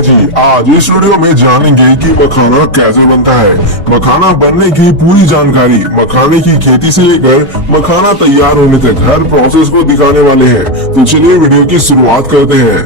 है जी, आज इस वीडियो में जानेंगे कि मखाना कैसे बनता है। मखाना बनने की पूरी जानकारी, मखाने की खेती से लेकर मखाना तैयार होने तक हर प्रोसेस को दिखाने वाले हैं। तो चलिए वीडियो की शुरुआत करते हैं।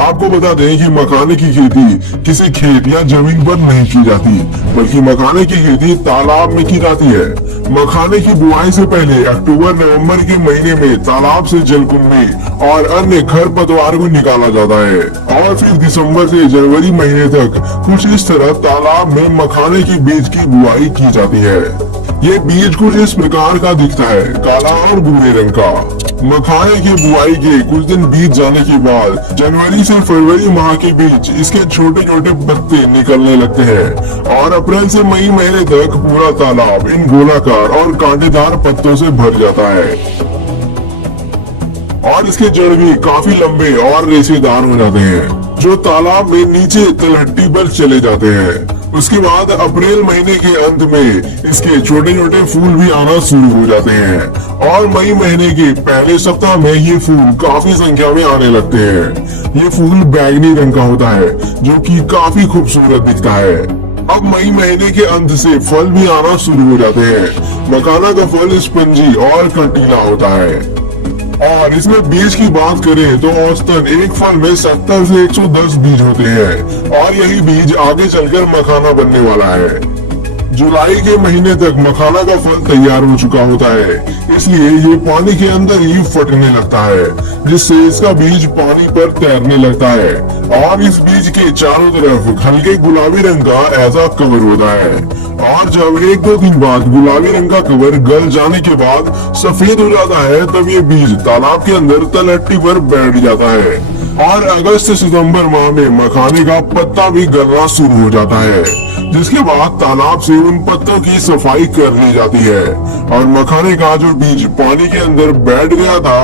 आपको बता दें कि मखाने की खेती किसी खेत या जमीन पर नहीं की जाती, बल्कि मखाने की खेती तालाब में की जाती है। मखाने की बुआई से पहले अक्टूबर नवंबर के महीने में तालाब से जलकुंभी और अन्य खरपतवार को निकाला जाता है और फिर दिसंबर से जनवरी महीने तक कुछ इस तरह तालाब में मखाने की बीज की बुआई की जाती है। ये बीज कुछ इस प्रकार का दिखता है, काला और भूरे रंग का। मखाने की बुआई के कुछ दिन बीत जाने के बाद जनवरी से फरवरी माह के बीच इसके छोटे छोटे पत्ते निकलने लगते हैं और अप्रैल से मई महीने तक पूरा तालाब इन गोलाकार और कांटेदार पत्तों से भर जाता है और इसके जड़ भी काफी लंबे और रेशेदार हो जाते हैं, जो तालाब में नीचे तलहटी पर चले जाते हैं। उसके बाद अप्रैल महीने के अंत में इसके छोटे छोटे फूल भी आना शुरू हो जाते हैं और मई महीने के पहले सप्ताह में ये फूल काफी संख्या में आने लगते हैं। ये फूल बैंगनी रंग का होता है, जो कि काफी खूबसूरत दिखता है। अब मई महीने के अंत से फल भी आना शुरू हो जाते हैं। मखाना का फल स्पंजी और कंटीला होता है और इसमें बीज की बात करें तो औसतन एक फल में 70 से 110 बीज होते हैं और यही बीज आगे चलकर मखाना बनने वाला है। जुलाई के महीने तक मखाना का फल तैयार हो चुका होता है, इसलिए ये पानी के अंदर ही फटने लगता है, जिससे इसका बीज पानी पर तैरने लगता है और इस बीज के चारों तरफ हल्के गुलाबी रंग का ऐसा कवर होता है और जब एक दो दिन बाद गुलाबी रंग का कवर गल जाने के बाद सफेद हो जाता है, तब ये बीज तालाब के अंदर तलहटी पर बैठ जाता है और अगस्त से सितंबर माह में मखाने का पत्ता भी गलना शुरू हो जाता है, जिसके बाद तालाब से उन पत्तों की सफाई कर ली जाती है और मखाने का जो बीज पानी के अंदर बैठ गया था,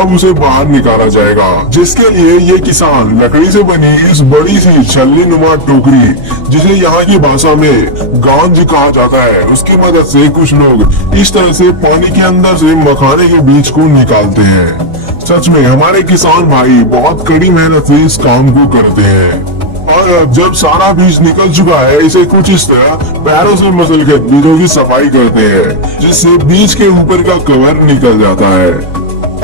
अब उसे बाहर निकाला जाएगा, जिसके लिए ये किसान लकड़ी से बनी इस बड़ी सी छल्ली नुमा टोकरी, जिसे यहाँ की भाषा में गांज कहा जाता है, उसकी मदद से कुछ लोग इस तरह से पानी के अंदर से मखाने के बीज को निकालते हैं। सच में हमारे किसान भाई बहुत कड़ी मेहनत से इस काम को करते हैं और जब सारा बीज निकल चुका है, इसे कुछ इस तरह पैरों से मसलकर बीजों की सफाई करते हैं, जिससे बीज के ऊपर का कवर निकल जाता है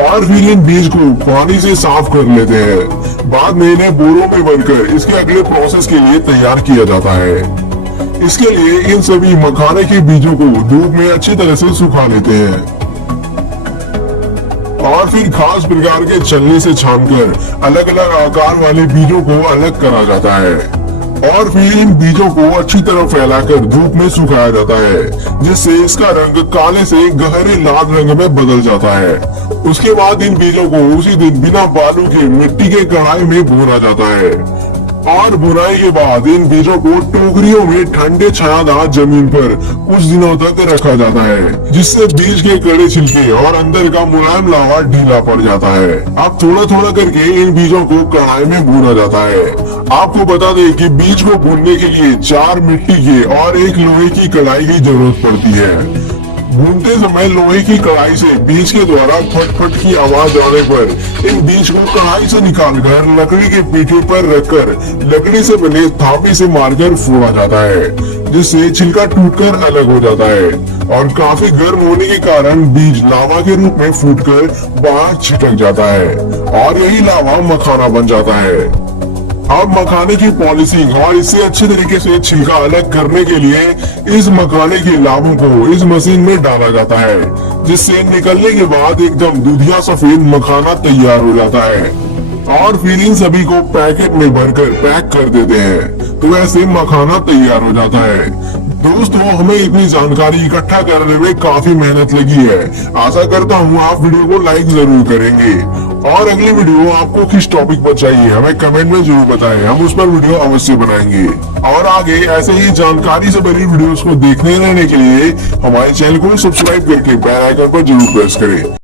और फिर इन बीज को पानी से साफ कर लेते हैं। बाद में इन्हें बोरों में भरकर इसके अगले प्रोसेस के लिए तैयार किया जाता है। इसके लिए इन सभी मखाने के बीजों को धूप में अच्छी तरह से सुखा लेते हैं और फिर खास प्रकार के छलनी से छानकर अलग अलग आकार वाले बीजों को अलग करा जाता है और फिर इन बीजों को अच्छी तरह फैलाकर धूप में सुखाया जाता है, जिससे इसका रंग काले से गहरे लाल रंग में बदल जाता है। उसके बाद इन बीजों को उसी दिन बिना बालू के मिट्टी के कढ़ाई में भुना जाता है और बुनाई के बाद इन बीजों को टोकरियों में ठंडे छायादार जमीन पर कुछ दिनों तक रखा जाता है, जिससे बीज के कड़े छिलके और अंदर का मुलायम लावा ढीला पड़ जाता है। अब थोड़ा थोड़ा करके इन बीजों को कढ़ाई में भुना जाता है। आपको बता दें कि बीज को भूनने के लिए 4 मिट्टी के और 1 लोहे की कढ़ाई की जरूरत पड़ती है। भूनते समय लोहे की कढ़ाई से बीज के द्वारा फट-फट की आवाज आने पर इन बीज को कढ़ाई से निकालकर लकड़ी के पीठे पर रखकर लकड़ी से बने थापे से मारकर फोड़ा जाता है, जिससे छिलका टूटकर अलग हो जाता है और काफी गर्म होने के कारण बीज लावा के रूप में फूटकर बाहर छिटक जाता है और यही लावा मखाना बन जाता है। अब मखाने की पॉलिशिंग और इससे अच्छे तरीके से छिलका अलग करने के लिए इस मखाने के लाभों को इस मशीन में डाला जाता है, जिससे निकलने के बाद एकदम दूधिया सफेद मखाना तैयार हो जाता है और फिर इन सभी को पैकेट में भरकर पैक कर देते हैं, तो ऐसे मखाना तैयार हो जाता है। दोस्तों, हमें इतनी जानकारी इकट्ठा करने में काफी मेहनत लगी है। आशा करता हूँ आप वीडियो को लाइक जरूर करेंगे और अगली वीडियो आपको किस टॉपिक पर चाहिए हमें कमेंट में जरूर बताएं, हम उस पर वीडियो अवश्य बनाएंगे। और आगे ऐसे ही जानकारी से भरी वीडियोस को देखने रहने के लिए हमारे चैनल को सब्सक्राइब करके बेल आइकन पर जरूर प्रेस करें।